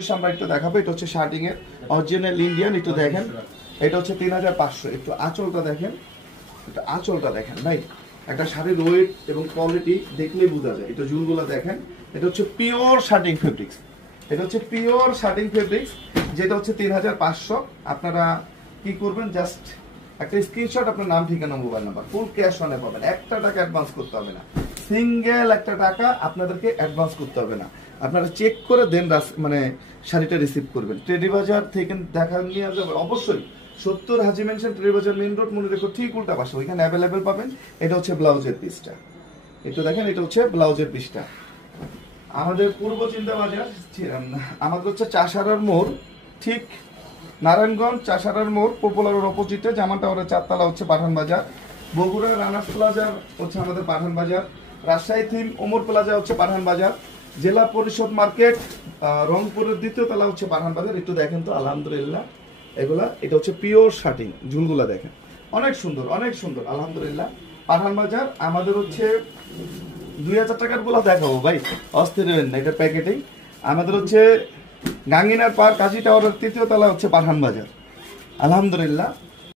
আমরা একটু দেখাবো। এটা হচ্ছে শার্টিং এর অরিজিনাল ইন্ডিয়ান। একটু দেখেন, এটা হচ্ছে 3500। একটু আঁচলটা দেখেন, একটু আঁচলটা দেখেন ভাই। একটা শাড়ির ওয়েট এবং কোয়ালিটি দেখলেই বোঝা যায়। এটা ঝুলগুলো দেখেন, এটা হচ্ছে পিওর শার্টিং ফেব্রিক্স। এটা হচ্ছে পিওর শার্টিং ফেব্রিক্স, যেটা হচ্ছে 3500। আপনারা কি করবেন, জাস্ট একটা স্ক্রিনশট, আপনার নাম, ঠিকানা, মোবাইল নাম্বার, ফুল ক্যাশ অনে পাবেন। একটা টাকা অ্যাডভান্স করতে হবে না, সিঙ্গেল একটা টাকা আপনাদেরকে অ্যাডভান্স করতে হবে না। আপনারা চেক করে দেন মানে শাড়িটা রিসিভ করবেন। ট্রেডি বাজার থেকে দেখা নিয়ে যাবেন অবশ্যই। 70 হাজি মেনশন, ট্রেডি বাজার মেইন রোড, মনে রেখো ঠিক উল্টা পাশে, ওইখানে অ্যাভেলেবেল পাবেন। এটা হচ্ছে ব্লাউজের পিসটা, একটু দেখেন, এটা হচ্ছে ব্লাউজের পিসটা। আমাদের পূর্ব চিন্তা বাজার, আমাদের হচ্ছে চাষারার মোড়, ঠিক নারায়ণগঞ্জ চাষারার মোড়, পপুলারের অপোজিটে, জামান টাওয়ারের 4 তলা হচ্ছে পাঠান বাজার। বগুড়া রানার্স প্লাজা হচ্ছে আমাদের পাঠান বাজার। রাজশাহী থিম ওমর প্লাজা হচ্ছে পাঠান বাজার। জেলা পরিষদ মার্কেট রংপুরের 2য় তলা হচ্ছে পাঠান বাজার। একটু দেখেন তো, আলহামদুলিল্লাহ এগুলা, এটা হচ্ছে পিওর শার্টিং। ঝুলগুলা দেখেন, অনেক সুন্দর, অনেক সুন্দর, আলহামদুলিল্লাহ। পাঠান বাজার আমাদের হচ্ছে 2000 টাকার গুলা দেখাবো ভাই, অস্থির হবেন না, এটা প্যাকেটিং। আমাদের হচ্ছে গাঙ্গিনার পার্ক, কাজী টাওয়ারের 3য় তলা হচ্ছে পাঠান বাজার। আলহামদুলিল্লাহ।